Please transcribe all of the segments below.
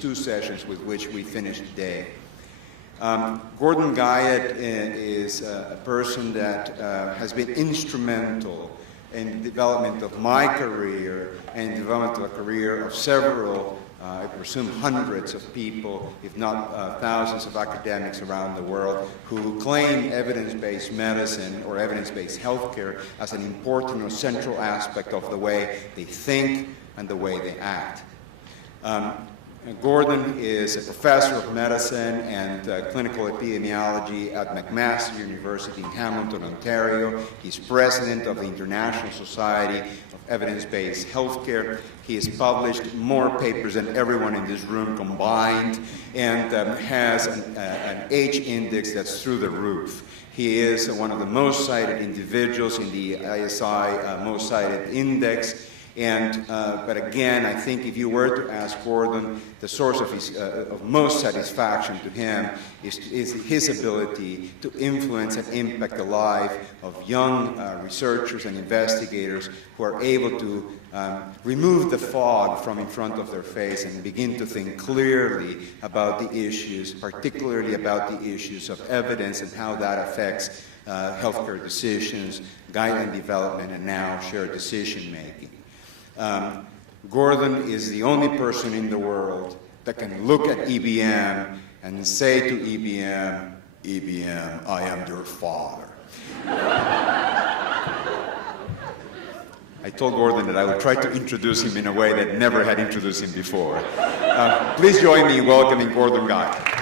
two sessions with which we finished today. Gordon Guyatt is a person that has been instrumental in the development of my career and the development of the career of several, I presume hundreds of people, if not thousands of academics around the world who claim evidence-based medicine or evidence-based healthcare as an important or central aspect of the way they think and the way they act. Gordon is a professor of medicine and clinical epidemiology at McMaster University in Hamilton, Ontario. He's president of the International Society of Evidence-Based Healthcare. He has published more papers than everyone in this room combined and has an H index that's through the roof. He is one of the most cited individuals in the ISI most cited index. And, but again, I think if you were to ask Gordon, the source of his of most satisfaction to him is his ability to influence and impact the life of young researchers and investigators who are able to remove the fog from in front of their face and begin to think clearly about the issues, particularly about the issues of evidence and how that affects healthcare decisions, guideline development, and now shared decision-making. Gordon is the only person in the world that can look at EBM and say to EBM, EBM, I am your father. I told Gordon that I would try to introduce him in a way that never had introduced him before. Please join me in welcoming Gordon Guyatt.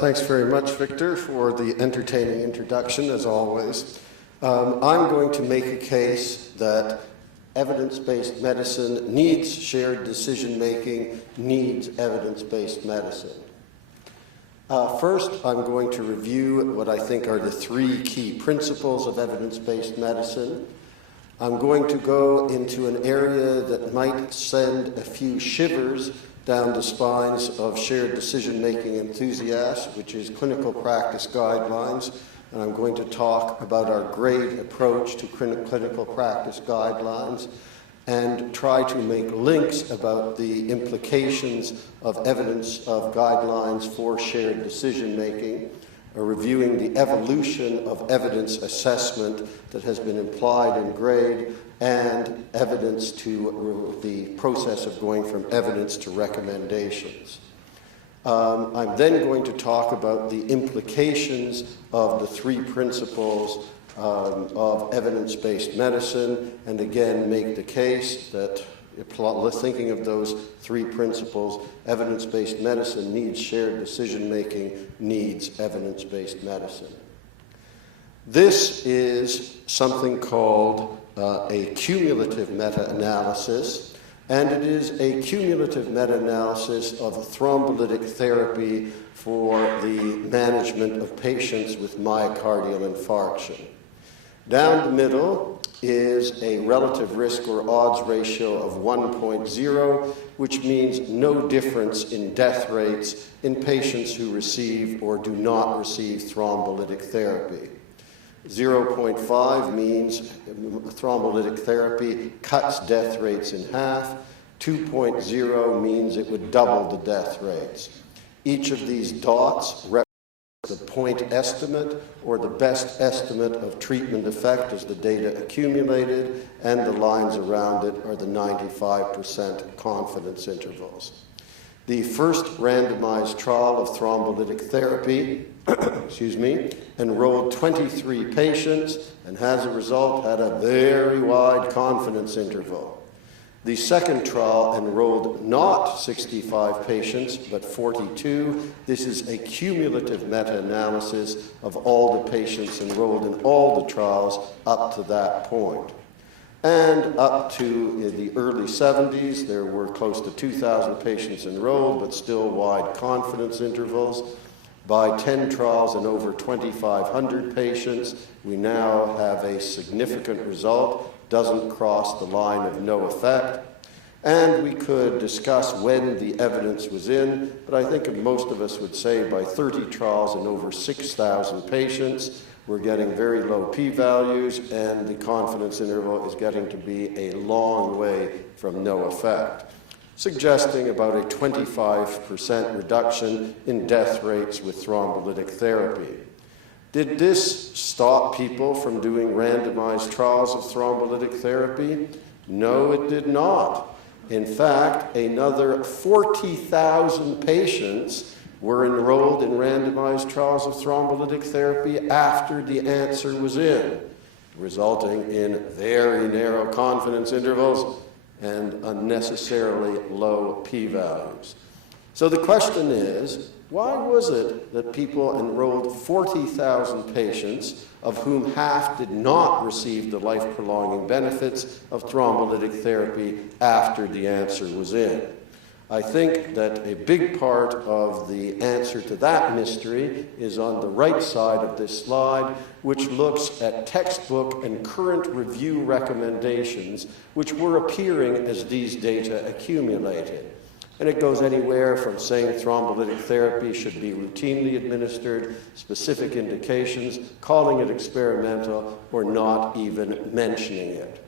Thanks very much, Victor, for the entertaining introduction, as always. I'm going to make a case that evidence-based medicine needs shared decision-making, needs evidence-based medicine. First, I'm going to review what I think are the three key principles of evidence-based medicine. I'm going to go into an area that might send a few shivers down the spines of shared decision-making enthusiasts, which is clinical practice guidelines. And I'm going to talk about our grade approach to clinical practice guidelines and try to make links about the implications of evidence of guidelines for shared decision-making, reviewing the evolution of evidence assessment that has been implied in grade, and evidence to the process of going from evidence to recommendations. I'm then going to talk about the implications of the three principles of evidence-based medicine, and again make the case that, thinking of those three principles, evidence-based medicine needs shared decision-making, needs evidence-based medicine. This is something called a cumulative meta-analysis, and it is a cumulative meta-analysis of thrombolytic therapy for the management of patients with myocardial infarction. Down the middle is a relative risk or odds ratio of 1.0, which means no difference in death rates in patients who receive or do not receive thrombolytic therapy. 0.5 means thrombolytic therapy cuts death rates in half. 2.0 means it would double the death rates. Each of these dots represents the point estimate or the best estimate of treatment effect as the data accumulated, and the lines around it are the 95% confidence intervals. The first randomized trial of thrombolytic therapy enrolled 23 patients and as a result had a very wide confidence interval. The second trial enrolled not 65 patients, but 42. This is a cumulative meta-analysis of all the patients enrolled in all the trials up to that point. And up to the early 70s, there were close to 2,000 patients enrolled, but still wide confidence intervals. By 10 trials and over 2,500 patients, we now have a significant result, doesn't cross the line of no effect. And we could discuss when the evidence was in, but I think most of us would say by 30 trials and over 6,000 patients, we're getting very low p-values, and the confidence interval is getting to be a long way from no effect, suggesting about a 25% reduction in death rates with thrombolytic therapy. Did this stop people from doing randomized trials of thrombolytic therapy? No, it did not. In fact, another 40,000 patients were enrolled in randomized trials of thrombolytic therapy after the answer was in, resulting in very narrow confidence intervals and unnecessarily low p-values. So the question is, why was it that people enrolled 40,000 patients, of whom half did not receive the life-prolonging benefits of thrombolytic therapy after the answer was in? I think that a big part of the answer to that mystery is on the right side of this slide, which looks at textbook and current review recommendations which were appearing as these data accumulated. And it goes anywhere from saying thrombolytic therapy should be routinely administered, specific indications, calling it experimental, or not even mentioning it.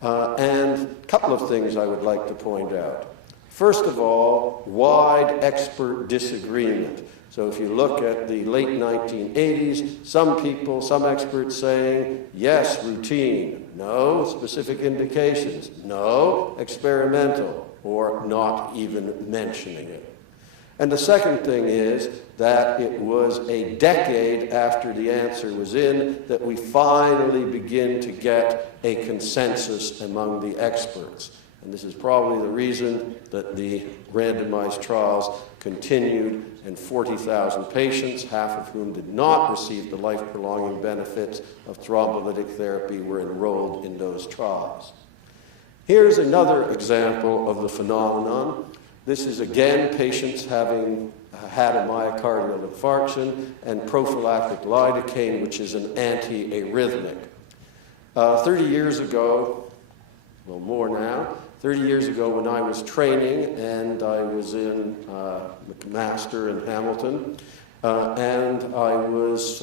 And a couple of things I would like to point out. First of all, wide expert disagreement. So if you look at the late 1980s, some experts saying, yes, routine, no, specific indications, no, experimental, or not even mentioning it. And the second thing is that it was a decade after the answer was in that we finally begin to get a consensus among the experts. And this is probably the reason that the randomized trials continued, and 40,000 patients, half of whom did not receive the life-prolonging benefits of thrombolytic therapy, were enrolled in those trials. Here's another example of the phenomenon. This is again patients having had a myocardial infarction and prophylactic lidocaine, which is an antiarrhythmic. 30 years ago, well more now, 30 years ago when I was training and I was in McMaster in Hamilton, and I was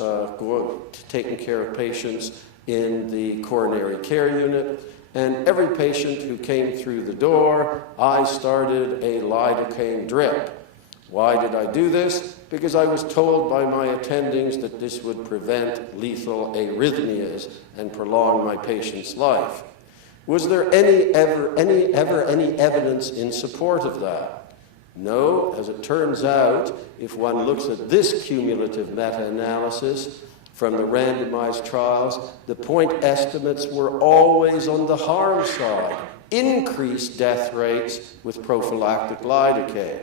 taking care of patients in the coronary care unit. And every patient who came through the door, I started a lidocaine drip. Why did I do this? Because I was told by my attendings that this would prevent lethal arrhythmias and prolong my patient's life. Was there any evidence in support of that? No, as it turns out, if one looks at this cumulative meta-analysis, from the randomized trials, the point estimates were always on the harm side, increased death rates with prophylactic lidocaine.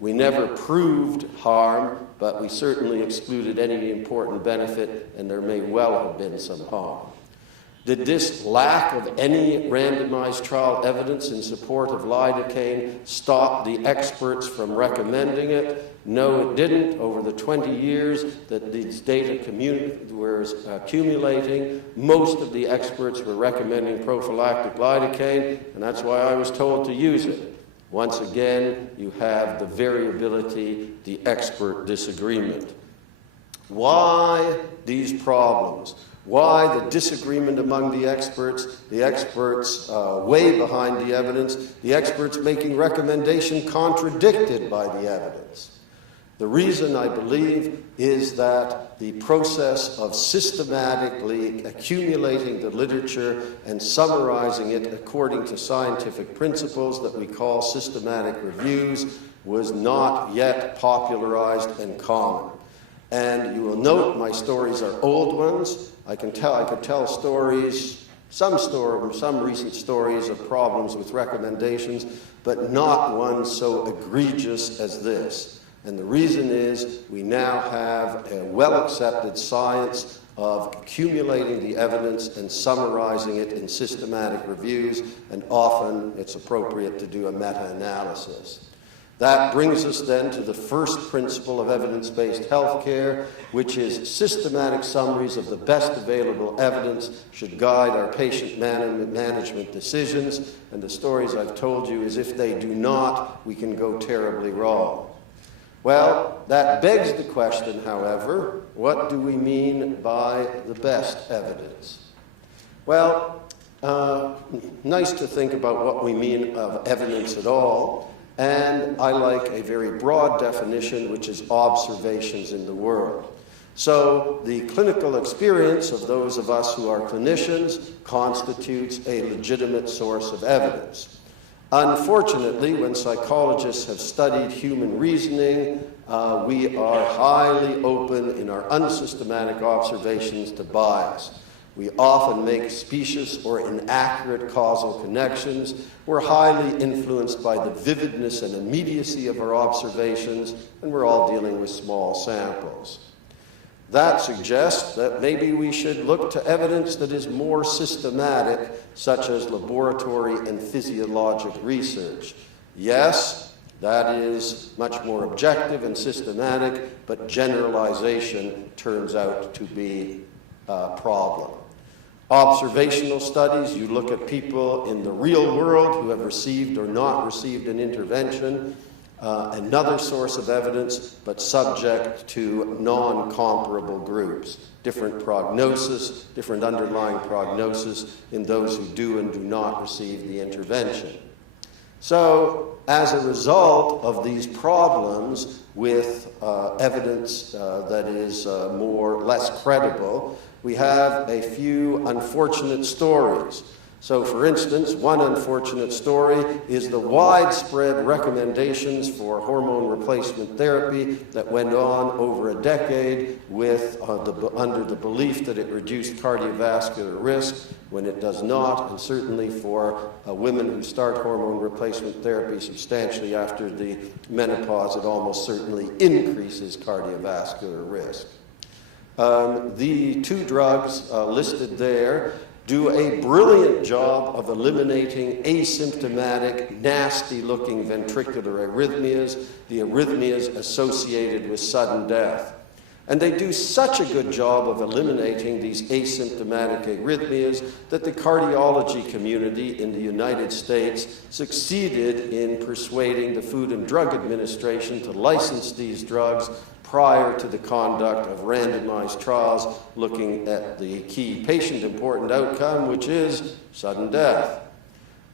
We never proved harm, but we certainly excluded any important benefit, and there may well have been some harm. Did this lack of any randomized trial evidence in support of lidocaine stop the experts from recommending it? No, it didn't. Over the 20 years that these data were accumulating, most of the experts were recommending prophylactic lidocaine, and that's why I was told to use it. Once again, you have the variability, the expert disagreement. Why these problems? Why the disagreement among the experts way behind the evidence, the experts making recommendation contradicted by the evidence? The reason, I believe, is that the process of systematically accumulating the literature and summarizing it according to scientific principles that we call systematic reviews was not yet popularized and common. And you will note my stories are old ones. I could tell stories, some recent stories of problems with recommendations, but not one so egregious as this. And the reason is we now have a well-accepted science of accumulating the evidence and summarizing it in systematic reviews, and often it's appropriate to do a meta-analysis. That brings us then to the first principle of evidence-based healthcare, which is systematic summaries of the best available evidence should guide our patient management decisions. And the stories I've told you is if they do not, we can go terribly wrong. Well, that begs the question, however, what do we mean by the best evidence? Well, nice to think about what we mean of evidence at all. And I like a very broad definition, which is observations in the world. So the clinical experience of those of us who are clinicians constitutes a legitimate source of evidence. Unfortunately, when psychologists have studied human reasoning, we are highly open in our unsystematic observations to bias. We often make specious or inaccurate causal connections. We're highly influenced by the vividness and immediacy of our observations, and we're all dealing with small samples. That suggests that maybe we should look to evidence that is more systematic, such as laboratory and physiologic research. Yes, that is much more objective and systematic, but generalization turns out to be a problem. Observational studies, you look at people in the real world who have received or not received an intervention, another source of evidence, but subject to non-comparable groups, different prognosis, different underlying prognosis in those who do and do not receive the intervention. So, as a result of these problems with evidence that is less credible, we have a few unfortunate stories. So, for instance, one unfortunate story is the widespread recommendations for hormone replacement therapy that went on over a decade with, under the belief that it reduced cardiovascular risk when it does not, and certainly for women who start hormone replacement therapy substantially after the menopause, it almost certainly increases cardiovascular risk. The two drugs listed there do a brilliant job of eliminating asymptomatic, nasty-looking ventricular arrhythmias, the arrhythmias associated with sudden death. And they do such a good job of eliminating these asymptomatic arrhythmias that the cardiology community in the United States succeeded in persuading the Food and Drug Administration to license these drugs prior to the conduct of randomized trials looking at the key patient-important outcome, which is sudden death.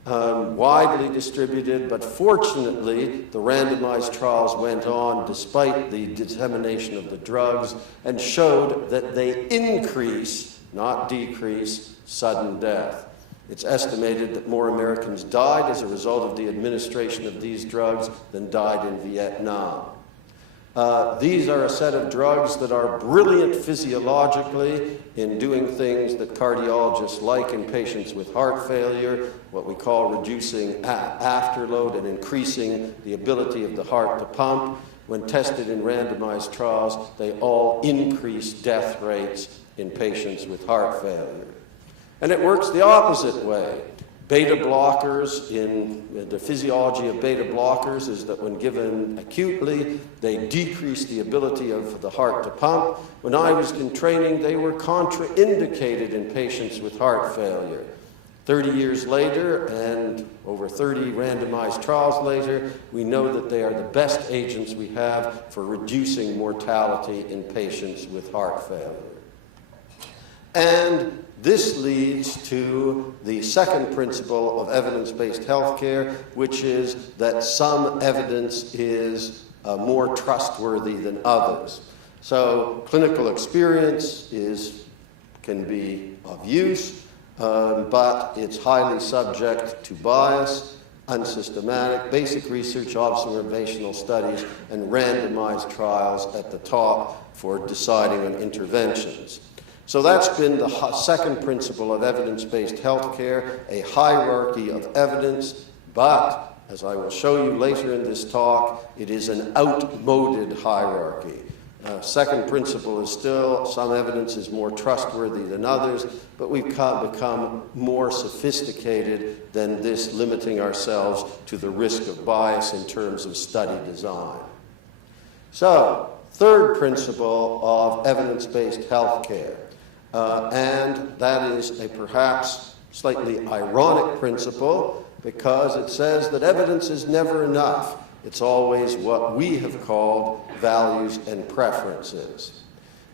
Widely distributed, but fortunately, the randomized trials went on despite the dissemination of the drugs and showed that they increase, not decrease, sudden death. It's estimated that more Americans died as a result of the administration of these drugs than died in Vietnam. These are a set of drugs that are brilliant physiologically in doing things that cardiologists like in patients with heart failure, what we call reducing afterload and increasing the ability of the heart to pump. When tested in randomized trials, they all increase death rates in patients with heart failure. And it works the opposite way. Beta blockers, in the physiology of beta blockers is that when given acutely, they decrease the ability of the heart to pump. When I was in training, they were contraindicated in patients with heart failure. 30 years later, and over 30 randomized trials later, we know that they are the best agents we have for reducing mortality in patients with heart failure. And this leads to the second principle of evidence-based healthcare, which is that some evidence is more trustworthy than others. So clinical experience can be of use, but it's highly subject to bias, unsystematic, basic research, observational studies, and randomized trials at the top for deciding on interventions. So that's been the second principle of evidence-based healthcare, a hierarchy of evidence, but, as I will show you later in this talk, it is an outmoded hierarchy. Second principle is still some evidence is more trustworthy than others, but we've become more sophisticated than this, limiting ourselves to the risk of bias in terms of study design. So, third principle of evidence-based healthcare, and that is a perhaps slightly ironic principle because it says that evidence is never enough. It's always what we have called values and preferences.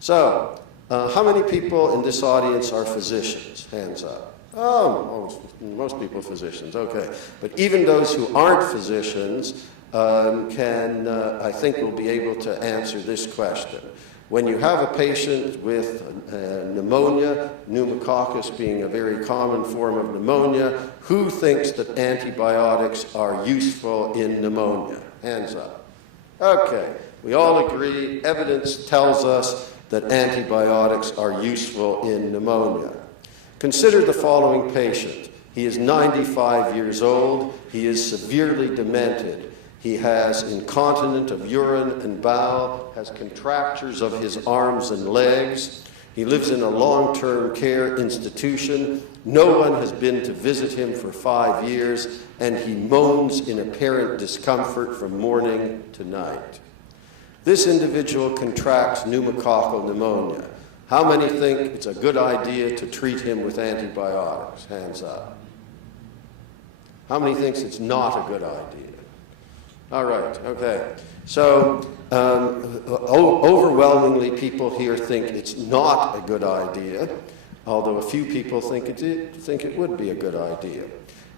So, how many people in this audience are physicians? Hands up. Oh, most people are physicians, okay. But even those who aren't physicians I think will be able to answer this question. When you have a patient with pneumonia, pneumococcus being a very common form of pneumonia, who thinks that antibiotics are useful in pneumonia? Hands up. Okay, we all agree, evidence tells us that antibiotics are useful in pneumonia. Consider the following patient. He is 95 years old. He is severely demented. He has incontinence of urine and bowel, has contractures of his arms and legs. He lives in a long-term care institution. No one has been to visit him for 5 years, and he moans in apparent discomfort from morning to night. This individual contracts pneumococcal pneumonia. How many think it's a good idea to treat him with antibiotics? Hands up. How many thinks it's not a good idea? All right, okay. So overwhelmingly people here think it's not a good idea, although a few people think it would be a good idea.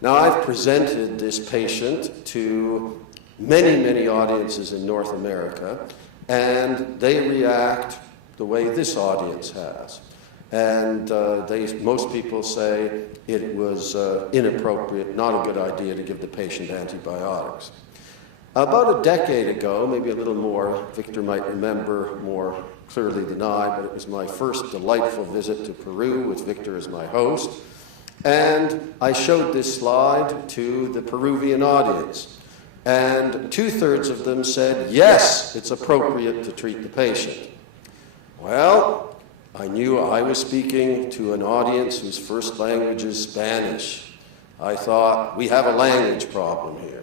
Now, I've presented this patient to many, many audiences in North America, and they react the way this audience has. And most people say it was inappropriate, not a good idea to give the patient antibiotics. About a decade ago, maybe a little more, Victor might remember more clearly than I, but it was my first delightful visit to Peru with Victor as my host. And I showed this slide to the Peruvian audience. And 2/3 of them said, yes, it's appropriate to treat the patient. Well, I knew I was speaking to an audience whose first language is Spanish. I thought, we have a language problem here.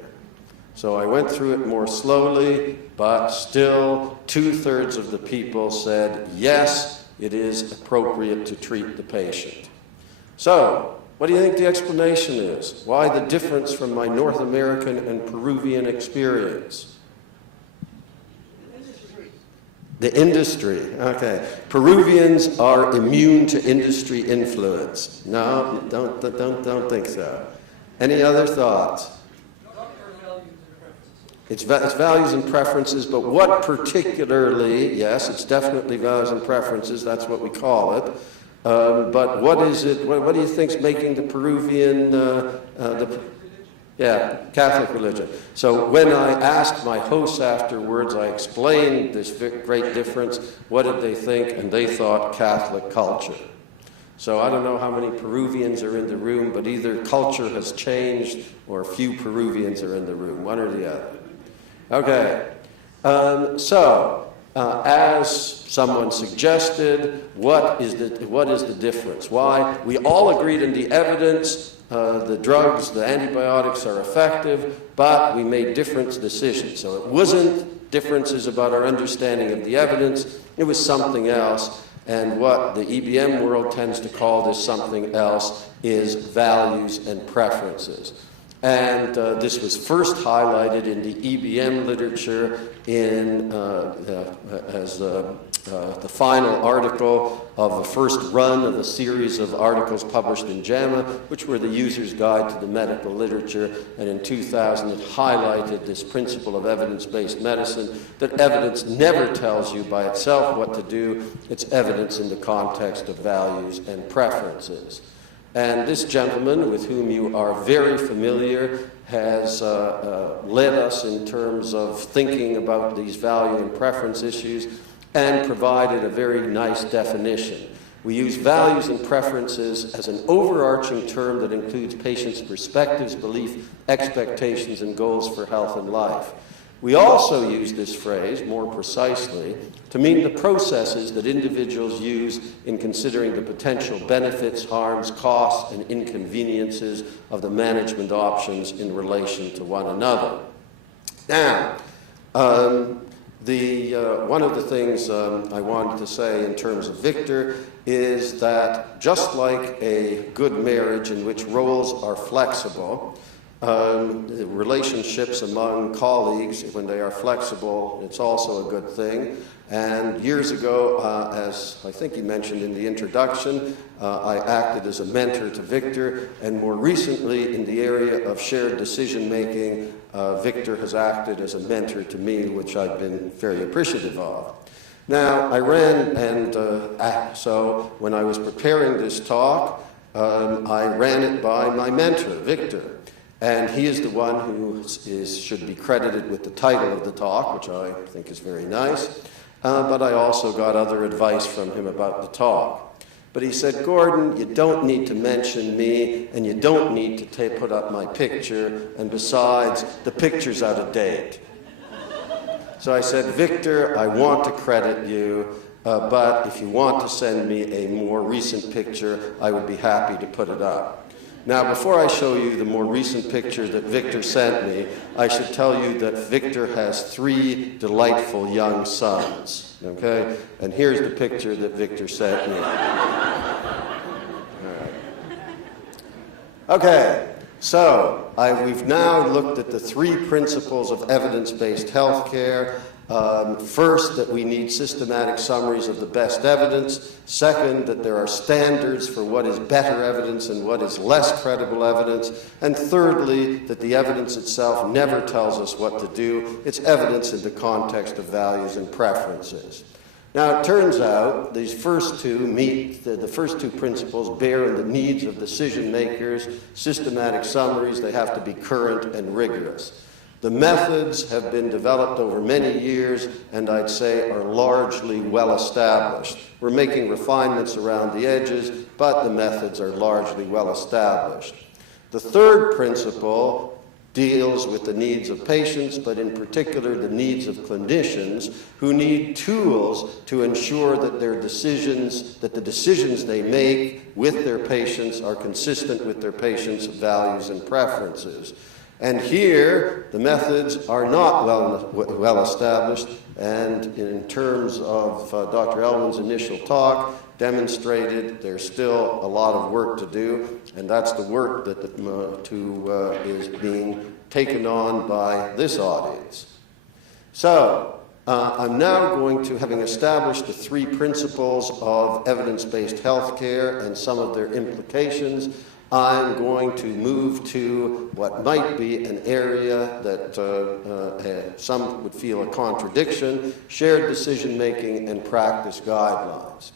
So I went through it more slowly, but still 2/3 of the people said, yes, it is appropriate to treat the patient. So, what do you think the explanation is? Why the difference from my North American and Peruvian experience? The industry, okay. Peruvians are immune to industry influence. No, don't think so. Any other thoughts? It's values and preferences, but what particularly, yes, it's definitely values and preferences, that's what we call it. But what is it, what do you think's making the Peruvian, Catholic religion. So when I asked my hosts afterwards, I explained this great difference. What did they think? And they thought Catholic culture. So I don't know how many Peruvians are in the room, but either culture has changed or few Peruvians are in the room, one or the other. Okay, as someone suggested, what is the difference? Why? We all agreed in the evidence, the drugs, the antibiotics are effective, but we made different decisions. So it wasn't differences about our understanding of the evidence, it was something else. And what the EBM world tends to call this something else is values and preferences. And this was first highlighted in the EBM literature as the final article of the first run of a series of articles published in JAMA, which were the User's Guide to the Medical Literature. And in 2000, it highlighted this principle of evidence-based medicine, that evidence never tells you by itself what to do. It's evidence in the context of values and preferences. And this gentleman, with whom you are very familiar, has led us in terms of thinking about these value and preference issues and provided a very nice definition. We use values and preferences as an overarching term that includes patients' perspectives, beliefs, expectations, and goals for health and life. We also use this phrase, more precisely, to mean the processes that individuals use in considering the potential benefits, harms, costs, and inconveniences of the management options in relation to one another. Now, one of the things I wanted to say in terms of Victor is that just like a good marriage in which roles are flexible, relationships among colleagues, when they are flexible, it's also a good thing. And years ago, as I think he mentioned in the introduction, I acted as a mentor to Victor, and more recently in the area of shared decision-making, Victor has acted as a mentor to me, which I've been very appreciative of. Now, I ran, and so when I was preparing this talk, I ran it by my mentor, Victor. And he is the one who should be credited with the title of the talk, which I think is very nice. But I also got other advice from him about the talk. But he said, Gordon, you don't need to mention me, and you don't need to put up my picture, and besides, the picture's out of date. So I said, Victor, I want to credit you, but if you want to send me a more recent picture, I would be happy to put it up. Now, before I show you the more recent picture that Victor sent me, I should tell you that Victor has 3 delightful young sons, okay? And here's the picture that Victor sent me. All right. Okay, so we've now looked at the 3 principles of evidence-based healthcare. First, that we need systematic summaries of the best evidence. Second, that there are standards for what is better evidence and what is less credible evidence. And thirdly, that the evidence itself never tells us what to do. It's evidence in the context of values and preferences. Now, it turns out these first two the first 2 principles bear on the needs of decision makers. Systematic summaries, they have to be current and rigorous. The methods have been developed over many years, and I'd say are largely well established. We're making refinements around the edges, but the methods are largely well established. The third principle deals with the needs of patients, but in particular the needs of clinicians who need tools to ensure that the decisions they make with their patients are consistent with their patients' values and preferences. And here, the methods are not well established, and in terms of Dr. Elwin's initial talk, demonstrated there's still a lot of work to do, and that's the work that is being taken on by this audience. So, I'm now going to, having established the 3 principles of evidence-based healthcare and some of their implications, I'm going to move to what might be an area that some would feel a contradiction: shared decision-making and practice guidelines.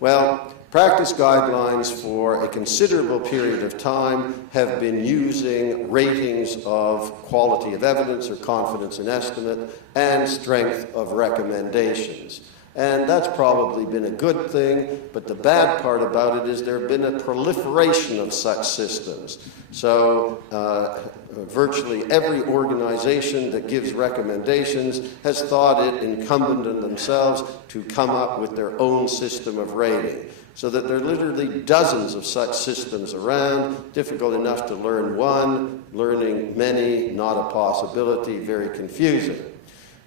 Well, practice guidelines for a considerable period of time have been using ratings of quality of evidence or confidence in estimate and strength of recommendations. And that's probably been a good thing, but the bad part about it is there have been a proliferation of such systems. So virtually every organization that gives recommendations has thought it incumbent on themselves to come up with their own system of rating. So that there are literally dozens of such systems around, difficult enough to learn one, learning many, not a possibility, very confusing.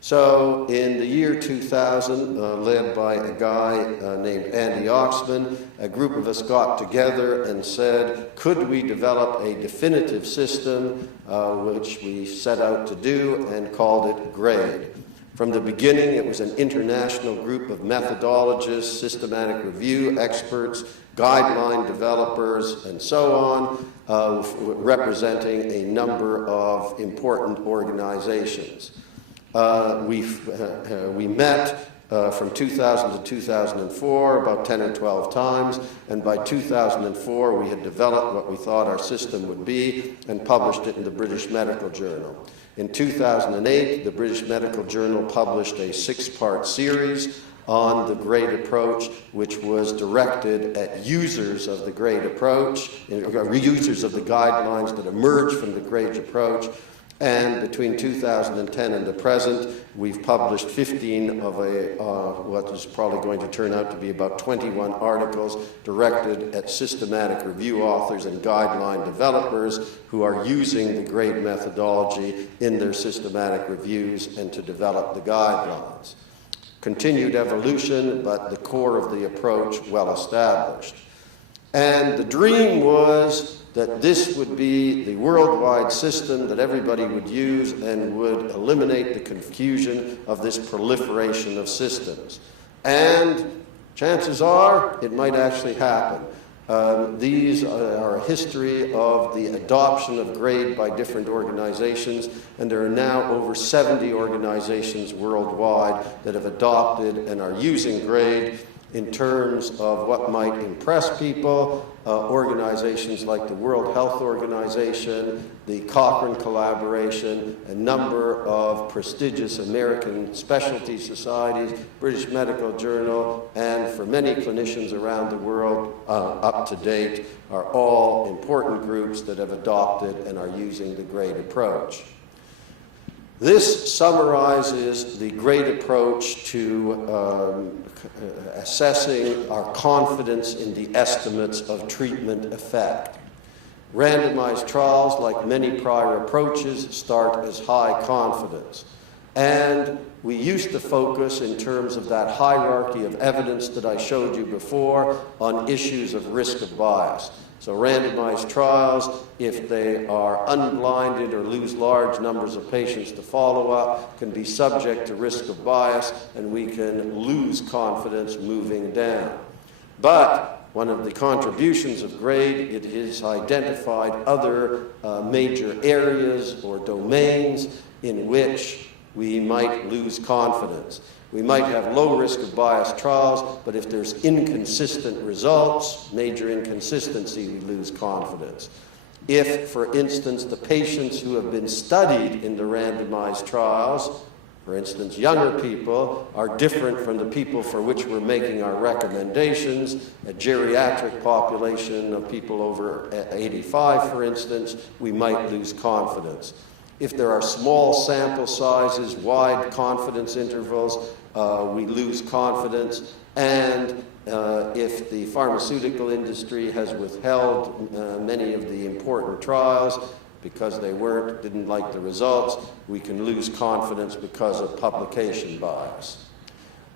So in the year 2000, led by a guy named Andy Oxman, a group of us got together and said, could we develop a definitive system, which we set out to do, and called it GRADE. From the beginning, it was an international group of methodologists, systematic review experts, guideline developers, and so on, representing a number of important organizations. We met from 2000 to 2004 about 10 or 12 times, and by 2004 we had developed what we thought our system would be and published it in the British Medical Journal. In 2008, the British Medical Journal published a 6-part series on the GRADE approach, which was directed at users of the GRADE approach, users of the guidelines that emerged from the GRADE approach. And between 2010 and the present, we've published 15 of what is probably going to turn out to be about 21 articles directed at systematic review authors and guideline developers who are using the grade methodology in their systematic reviews and to develop the guidelines. Continued evolution, but the core of the approach well established. And the dream was that this would be the worldwide system that everybody would use and would eliminate the confusion of this proliferation of systems. And chances are it might actually happen. These are a history of the adoption of grade by different organizations, and there are now over 70 organizations worldwide that have adopted and are using grade in terms of what might impress people. Organizations like the World Health Organization, the Cochrane Collaboration, a number of prestigious American specialty societies, British Medical Journal, and for many clinicians around the world up to date, are all important groups that have adopted and are using the grade approach. This summarizes the grade approach to assessing our confidence in the estimates of treatment effect. Randomized trials, like many prior approaches, start as high confidence. And we used to focus in terms of that hierarchy of evidence that I showed you before on issues of risk of bias. So randomized trials, if they are unblinded or lose large numbers of patients to follow up, can be subject to risk of bias, and we can lose confidence moving down. But one of the contributions of grade, it has identified other major areas or domains in which we might lose confidence. We might have low risk of bias trials, but if there's inconsistent results, major inconsistency, we lose confidence. If, for instance, the patients who have been studied in the randomized trials, for instance, younger people, are different from the people for which we're making our recommendations, a geriatric population of people over 85, for instance, we might lose confidence. If there are small sample sizes, wide confidence intervals, we lose confidence. And if the pharmaceutical industry has withheld many of the important trials because they didn't like the results, we can lose confidence because of publication bias.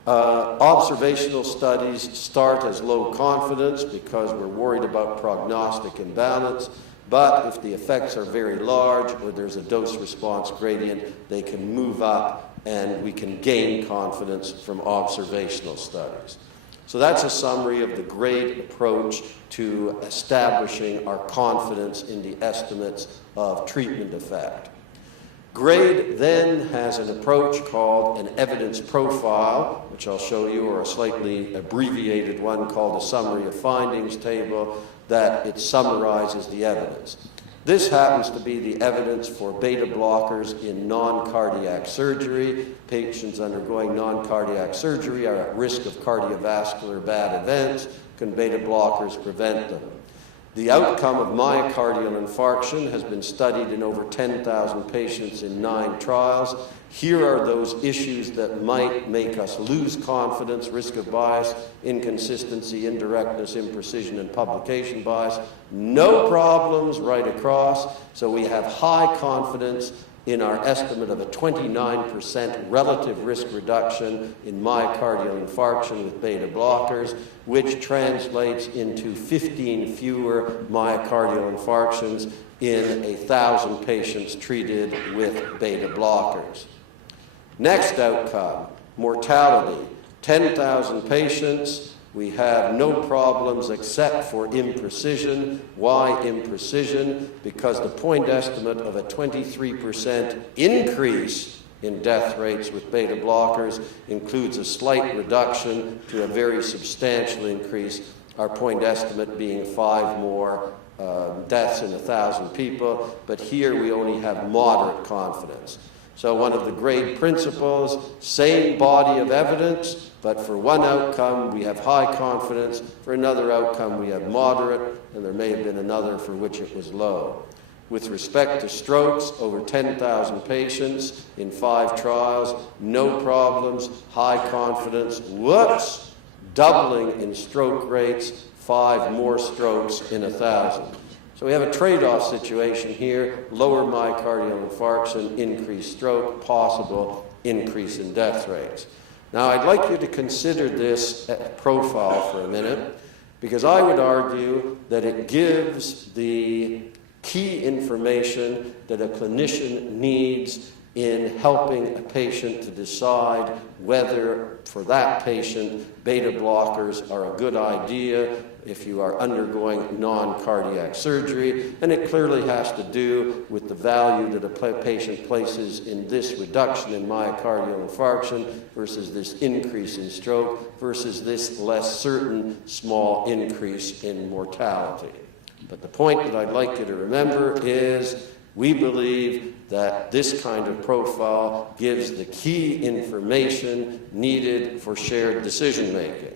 Observational studies start as low confidence because we're worried about prognostic imbalance. But if the effects are very large or there's a dose-response gradient, they can move up and we can gain confidence from observational studies. So that's a summary of the grade approach to establishing our confidence in the estimates of treatment effect. Grade then has an approach called an evidence profile, which I'll show you, or a slightly abbreviated one called a summary of findings table, that it summarizes the evidence. This happens to be the evidence for beta blockers in non-cardiac surgery. Patients undergoing non-cardiac surgery are at risk of cardiovascular bad events. Can beta blockers prevent them? The outcome of myocardial infarction has been studied in over 10,000 patients in 9 trials. Here are those issues that might make us lose confidence: risk of bias, inconsistency, indirectness, imprecision, and publication bias. No problems right across, so we have high confidence in our estimate of a 29% relative risk reduction in myocardial infarction with beta blockers, which translates into 15 fewer myocardial infarctions in 1,000 patients treated with beta blockers. Next outcome, mortality. 10,000 patients, we have no problems except for imprecision. Why imprecision? Because the point estimate of a 23% increase in death rates with beta blockers includes a slight reduction to a very substantial increase, our point estimate being 5 more deaths in 1,000 people, but here we only have moderate confidence. So one of the grade principles, same body of evidence, but for one outcome we have high confidence, for another outcome we have moderate, and there may have been another for which it was low. With respect to strokes, over 10,000 patients in 5 trials, no problems, high confidence, whoops, doubling in stroke rates, 5 more strokes in 1,000. So we have a trade-off situation here, lower myocardial infarction, increased stroke, possible increase in death rates. Now I'd like you to consider this profile for a minute, because I would argue that it gives the key information that a clinician needs in helping a patient to decide whether, for that patient, beta blockers are a good idea if you are undergoing non-cardiac surgery, and it clearly has to do with the value that a patient places in this reduction in myocardial infarction versus this increase in stroke versus this less certain small increase in mortality. But the point that I'd like you to remember is we believe that this kind of profile gives the key information needed for shared decision-making.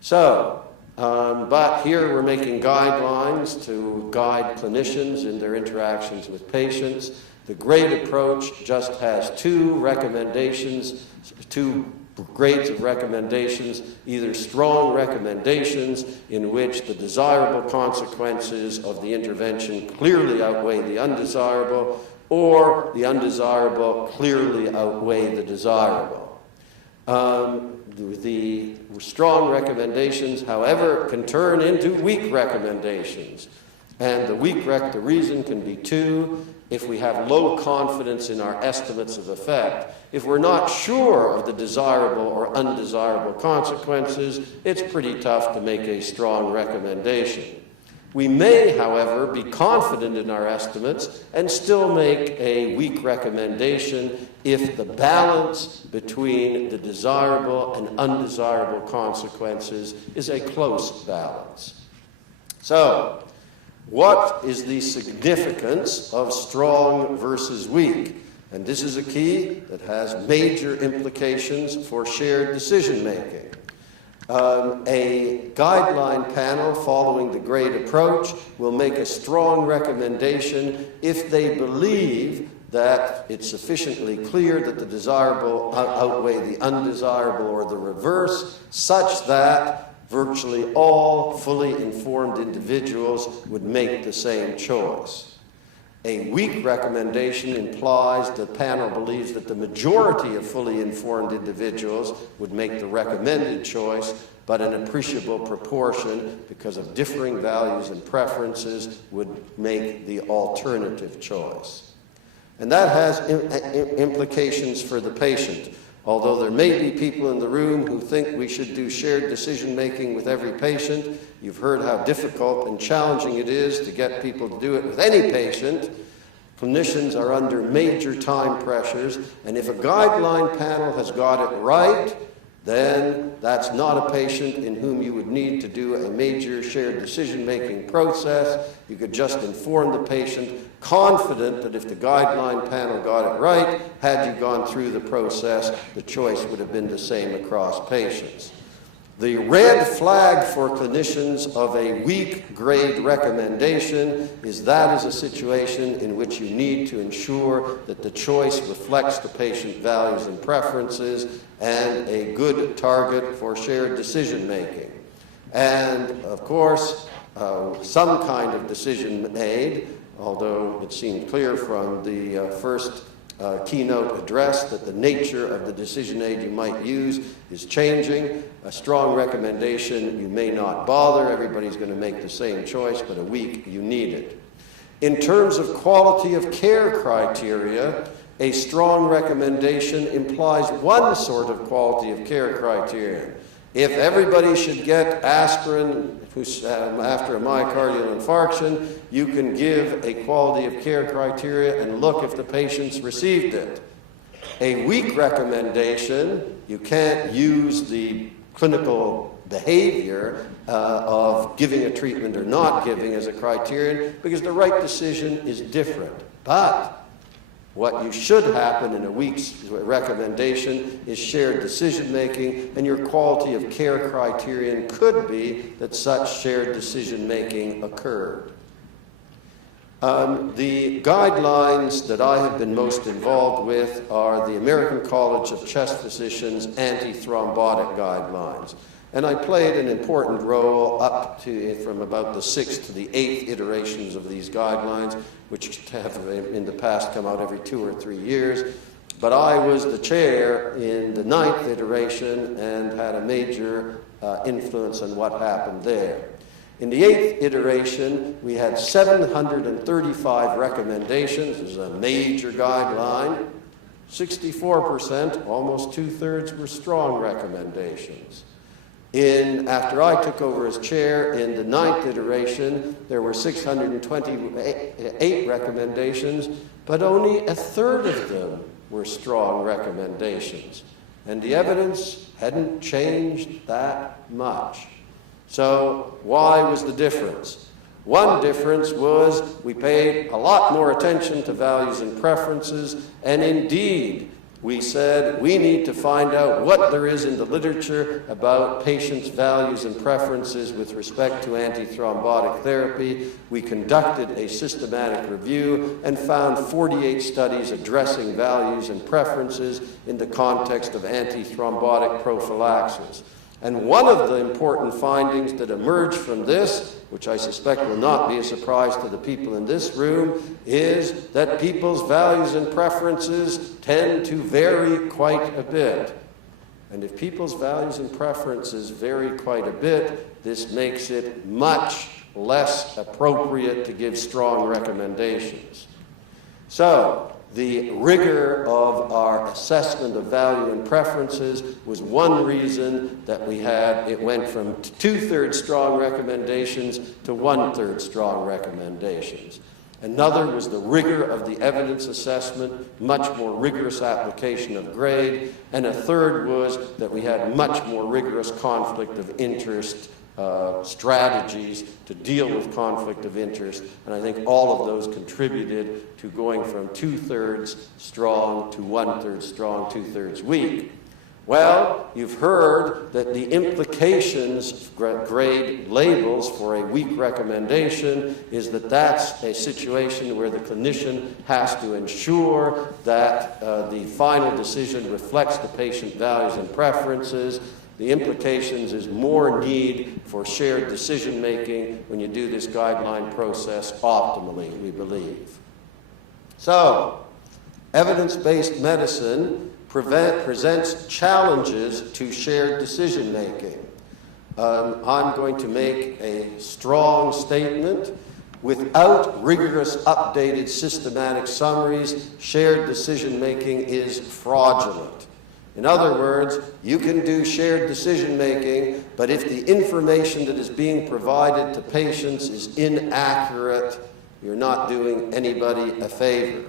So, but here we're making guidelines to guide clinicians in their interactions with patients. The GRADE approach just has 2 recommendations, 2 grades of recommendations, either strong recommendations in which the desirable consequences of the intervention clearly outweigh the undesirable, or the undesirable clearly outweigh the desirable. The strong recommendations, however, can turn into weak recommendations. And the reason can be 2. If we have low confidence in our estimates of effect, if we're not sure of the desirable or undesirable consequences, it's pretty tough to make a strong recommendation. We may, however, be confident in our estimates and still make a weak recommendation if the balance between the desirable and undesirable consequences is a close balance. So, what is the significance of strong versus weak? And this is a key that has major implications for shared decision-making. A guideline panel following the GRADE approach will make a strong recommendation if they believe that it's sufficiently clear that the desirable outweigh the undesirable or the reverse, such that virtually all fully informed individuals would make the same choice. A weak recommendation implies the panel believes that the majority of fully informed individuals would make the recommended choice, but an appreciable proportion, because of differing values and preferences, would make the alternative choice. And that has implications for the patient. Although there may be people in the room who think we should do shared decision-making with every patient, you've heard how difficult and challenging it is to get people to do it with any patient. Clinicians are under major time pressures, and if a guideline panel has got it right, then that's not a patient in whom you would need to do a major shared decision-making process. You could just inform the patient, confident that if the guideline panel got it right, had you gone through the process, the choice would have been the same across patients. The red flag for clinicians of a weak GRADE recommendation is that is a situation in which you need to ensure that the choice reflects the patient values and preferences and a good target for shared decision making. And of course, some kind of decision aid, although it seemed clear from the first keynote address that the nature of the decision aid you might use is changing. A strong recommendation, you may not bother. Everybody's going to make the same choice, but a weak, you need it. In terms of quality of care criteria, a strong recommendation implies one sort of quality of care criterion. If everybody should get aspirin after a myocardial infarction, you can give a quality of care criteria and look if the patients received it. A weak recommendation, you can't use the clinical behavior of giving a treatment or not giving as a criterion because the right decision is different. But what you should happen in a weak recommendation is shared decision-making, and your quality of care criterion could be that such shared decision-making occurred. The guidelines that I have been most involved with are the American College of Chest Physicians anti-thrombotic guidelines. And I played an important role up to from about the 6th to the 8th iterations of these guidelines, which have in the past come out every 2 or 3 years. But I was the chair in the 9th iteration and had a major influence on what happened there. In the 8th iteration, we had 735 recommendations. This is a major guideline. 64%, almost 2/3, were strong recommendations. After I took over as chair in the 9th iteration, there were 628 recommendations, but only 1/3 of them were strong recommendations. And the evidence hadn't changed that much. So why was the difference? One difference was we paid a lot more attention to values and preferences, and indeed, we said we need to find out what there is in the literature about patients' values and preferences with respect to antithrombotic therapy. We conducted a systematic review and found 48 studies addressing values and preferences in the context of antithrombotic prophylaxis. And one of the important findings that emerged from this, which I suspect will not be a surprise to the people in this room, is that people's values and preferences tend to vary quite a bit. And if people's values and preferences vary quite a bit, this makes it much less appropriate to give strong recommendations. So, the rigor of our assessment of value and preferences was one reason that it went from 2/3 strong recommendations to 1/3 strong recommendations. Another was the rigor of the evidence assessment, much more rigorous application of grade, and a third was that we had much more rigorous conflict of interest strategies to deal with conflict of interest, and I think all of those contributed to going from 2/3 strong to 1/3 strong, 2/3 weak. Well, you've heard that the implications of grade labels for a weak recommendation is that that's a situation where the clinician has to ensure that the final decision reflects the patient values and preferences. The implications is more need for shared decision-making when you do this guideline process optimally, we believe. So, evidence-based medicine presents challenges to shared decision-making. I'm going to make a strong statement. Without rigorous, updated, systematic summaries, shared decision-making is fraudulent. In other words, you can do shared decision-making, but if the information that is being provided to patients is inaccurate, you're not doing anybody a favor.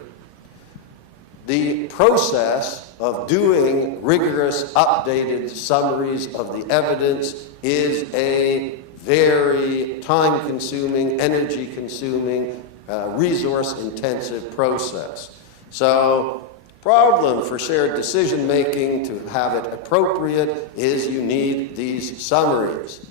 The process of doing rigorous, updated summaries of the evidence is a very time-consuming, energy-consuming, resource-intensive process. So, problem for shared decision-making, to have it appropriate, is you need these summaries.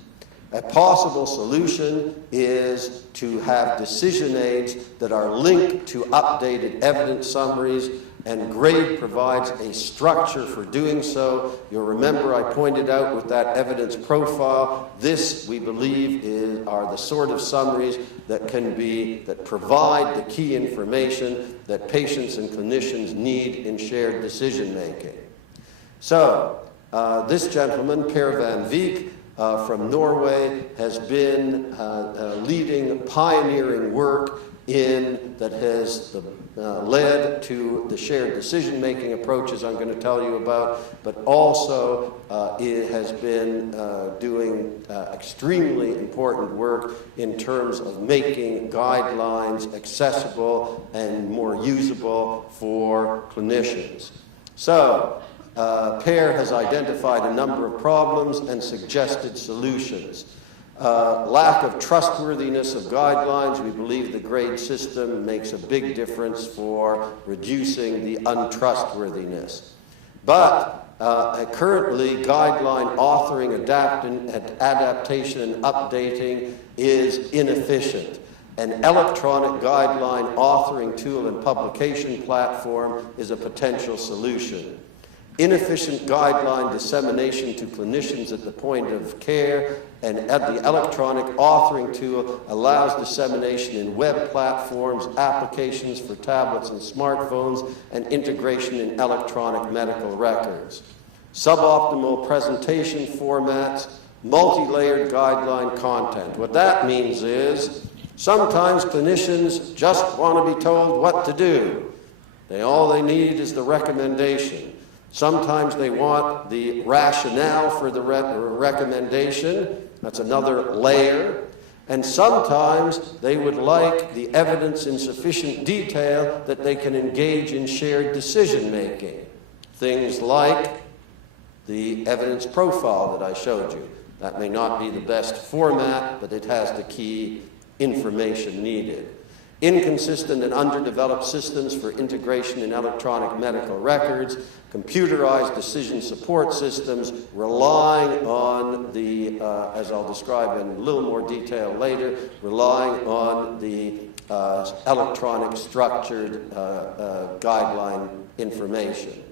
A possible solution is to have decision aids that are linked to updated evidence summaries, and GRADE provides a structure for doing so. You'll remember I pointed out with that evidence profile, this, we believe, are the sort of summaries that provide the key information that patients and clinicians need in shared decision-making. So, this gentleman, Per Van Veek, from Norway, has been leading pioneering work that has led to the shared decision-making approaches I'm going to tell you about, but also it has been doing extremely important work in terms of making guidelines accessible and more usable for clinicians. So, Per has identified a number of problems and suggested solutions. Lack of trustworthiness of guidelines. We believe the GRADE system makes a big difference for reducing the untrustworthiness. But currently, guideline authoring, adaptation, and updating is inefficient. An electronic guideline authoring tool and publication platform is a potential solution. Inefficient guideline dissemination to clinicians at the point of care, and the electronic authoring tool allows dissemination in web platforms, applications for tablets and smartphones, and integration in electronic medical records. Suboptimal presentation formats, multi-layered guideline content. What that means is sometimes clinicians just want to be told what to do. All they need is the recommendation. Sometimes they want the rationale for the recommendation. That's another layer. And sometimes they would like the evidence in sufficient detail that they can engage in shared decision-making. Things like the evidence profile that I showed you. That may not be the best format, but it has the key information needed. Inconsistent and underdeveloped systems for integration in electronic medical records, computerized decision support systems, relying on the, as I'll describe in a little more detail later, relying on the electronic structured guideline information.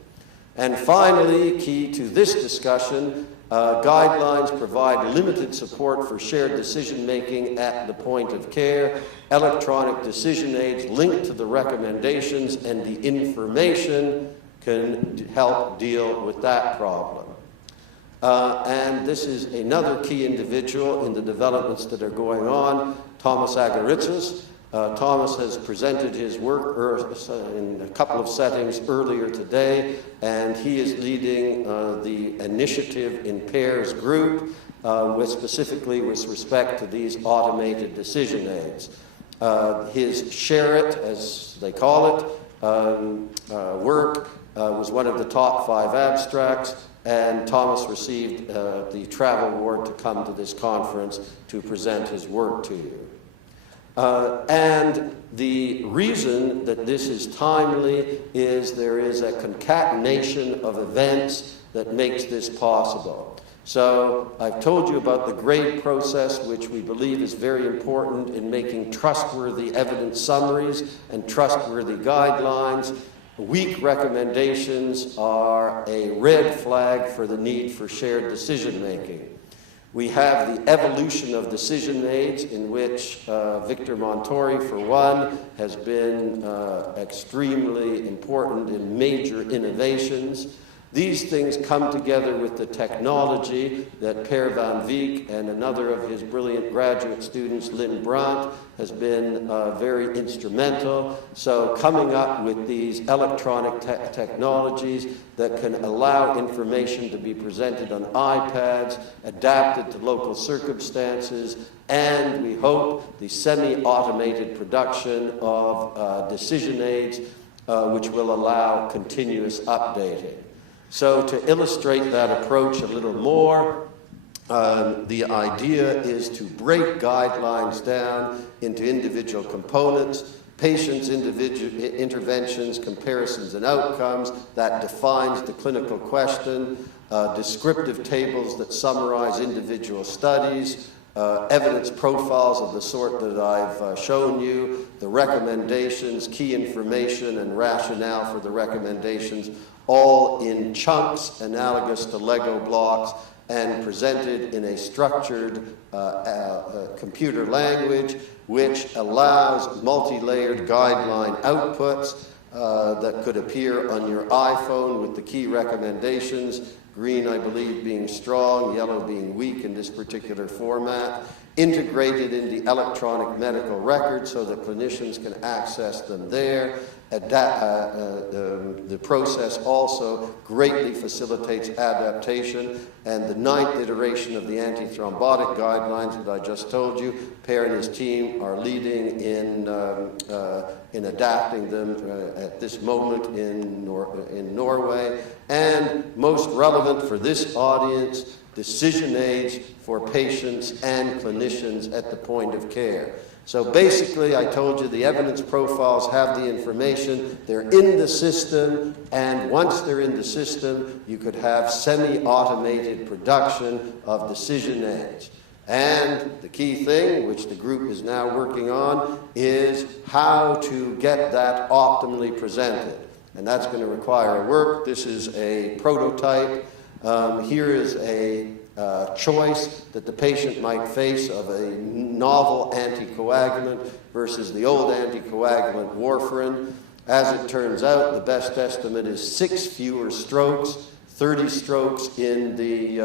And finally, key to this discussion, guidelines provide limited support for shared decision-making at the point of care. Electronic decision aids linked to the recommendations and the information can help deal with that problem. And this is another key individual in the developments that are going on, Thomas Agaritsis. Thomas has presented his work in a couple of settings earlier today, and he is leading the initiative in PAIRS group, specifically with respect to these automated decision aids. His Share It, as they call it, work was one of the top 5 abstracts, and Thomas received the travel award to come to this conference to present his work to you. And the reason that this is timely is there is a concatenation of events that makes this possible. So I've told you about the grade process, which we believe is very important in making trustworthy evidence summaries and trustworthy guidelines. Weak recommendations are a red flag for the need for shared decision-making. We have the evolution of decision aids, in which Victor Montori, for one, has been extremely important in major innovations. These things come together with the technology that Per van Veek and another of his brilliant graduate students, Lynn Brandt, has been very instrumental. So coming up with these electronic technologies that can allow information to be presented on iPads, adapted to local circumstances, and we hope the semi-automated production of decision aids, which will allow continuous updating. So to illustrate that approach a little more, the idea is to break guidelines down into individual components, patients, interventions, comparisons, and outcomes that defines the clinical question, descriptive tables that summarize individual studies, evidence profiles of the sort that I've shown you, the recommendations, key information, and rationale for the recommendations, all in chunks analogous to Lego blocks and presented in a structured computer language which allows multi-layered guideline outputs that could appear on your iPhone with the key recommendations, green, I believe, being strong, yellow being weak in this particular format, integrated in the electronic medical record so that clinicians can access them there. The process also greatly facilitates adaptation, and the 9th iteration of the antithrombotic guidelines that I just told you, Per and his team are leading in adapting them at this moment in Norway. And most relevant for this audience, decision aids for patients and clinicians at the point of care. So basically, I told you the evidence profiles have the information, they're in the system, and once they're in the system, you could have semi-automated production of decision aids. And the key thing, which the group is now working on, is how to get that optimally presented. And that's going to require work. This is a prototype. Here is a choice that the patient might face of a novel anticoagulant versus the old anticoagulant warfarin. As it turns out, the best estimate is 6 fewer strokes, 30 strokes in the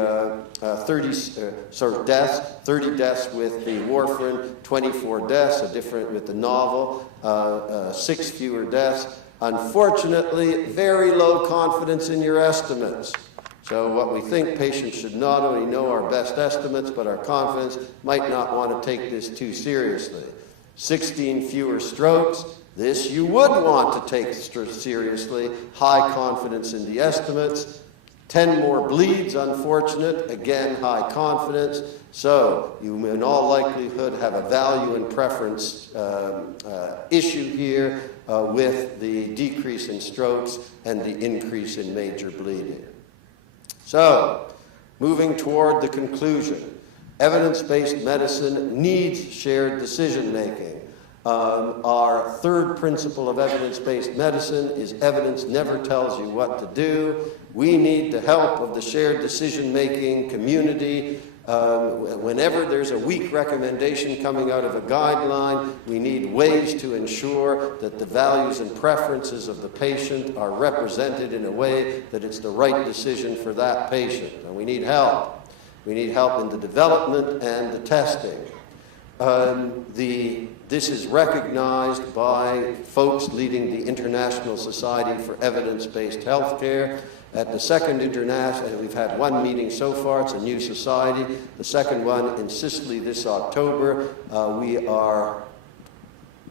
30 deaths with the warfarin, 24 deaths, with the novel, 6 fewer deaths. Unfortunately, very low confidence in your estimates. So what we think, patients should not only know our best estimates, but our confidence, might not want to take this too seriously. 16 fewer strokes, this you would want to take seriously, high confidence in the estimates. 10 more bleeds, unfortunate, again, high confidence. So you, in all likelihood, have a value and preference issue here with the decrease in strokes and the increase in major bleeding. So, moving toward the conclusion, evidence-based medicine needs shared decision-making. Our third principle of evidence-based medicine is evidence never tells you what to do. We need the help of the shared decision-making community. Whenever there's a weak recommendation coming out of a guideline, we need ways to ensure that the values and preferences of the patient are represented in a way that it's the right decision for that patient. And we need help. We need help in the development and the testing. This is recognized by folks leading the International Society for Evidence-Based Healthcare. At the second international, we've had one meeting so far, it's a new society. The second one in Sicily this October. We are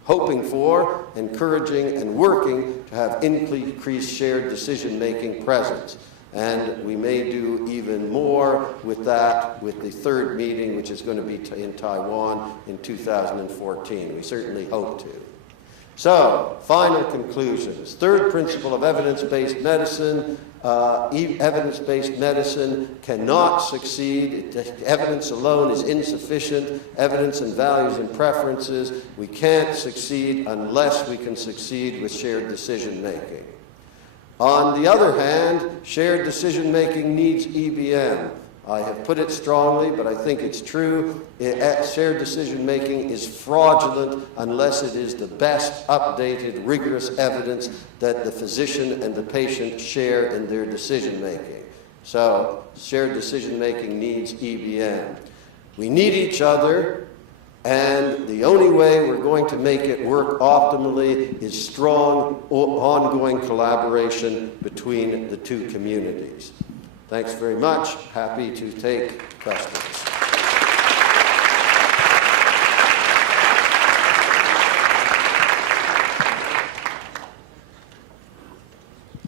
hoping for, encouraging, and working to have increased shared decision-making presence. And we may do even more with that with the third meeting, which is going to be in Taiwan in 2014. We certainly hope to. So, final conclusions. Third principle of evidence-based medicine. Evidence-based medicine cannot succeed. Evidence alone is insufficient. Evidence and values and preferences. We can't succeed unless we can succeed with shared decision-making. On the other hand, shared decision-making needs EBM. I have put it strongly, but I think it's true. Shared decision-making is fraudulent unless it is the best, updated, rigorous evidence that the physician and the patient share in their decision-making. So, shared decision-making needs EBM. We need each other, and the only way we're going to make it work optimally is strong, ongoing collaboration between the two communities. Thanks very much. Happy to take questions.